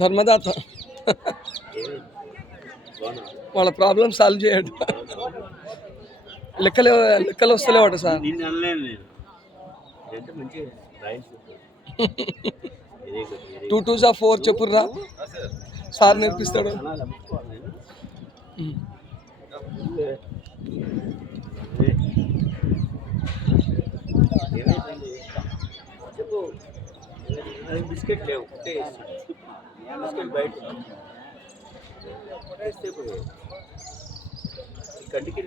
ధర్మదాత వాళ్ళ problem solve చేయడు. లెక్కలు వస్తలేవాట సార్. టూ టూ జా 4 చెప్పుర్రా సార్ నేర్పిస్తాడు. బిస్కెట్ లేవు, బిస్కెట్ బయట కంటికి